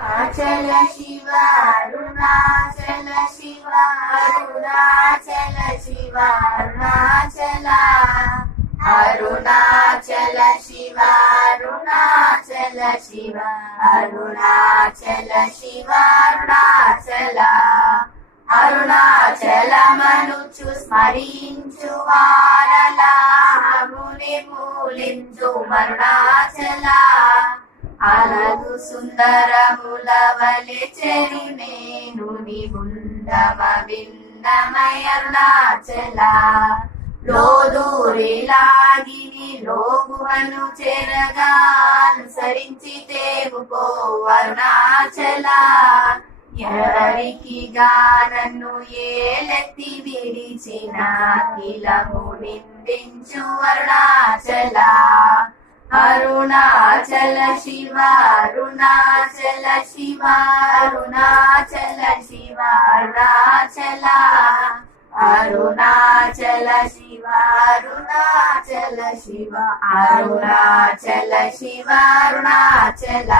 అరుణాచల శివ అరుణాచల శివ అరుణాచల శివ అరుణాచల అరుణాచల శివ అరుణాచల శివ అరుణాచల శివ అరుణాచల అరుణాచలమనుచు స్మరించు వారలా హముని మూలించు అరుణాచల అలగు సుందరముల వలె చెరిమేను నిగుండమ విన్నమయ అరుణాచల లోదూరిలాగిని లోగువను చెరగా అనుసరించితేవు పో అరుణాచల ఎవరికి గానను ఏలెత్తి విడిచిన కిలము నిందించు అరుణాచల అరుణాచల శివ అరుణాచల శివ అరుణాచల శివ అరుణాచల అరుణాచల శివ అరుణాచల శివ అరుణాచల శివ అరుణాచల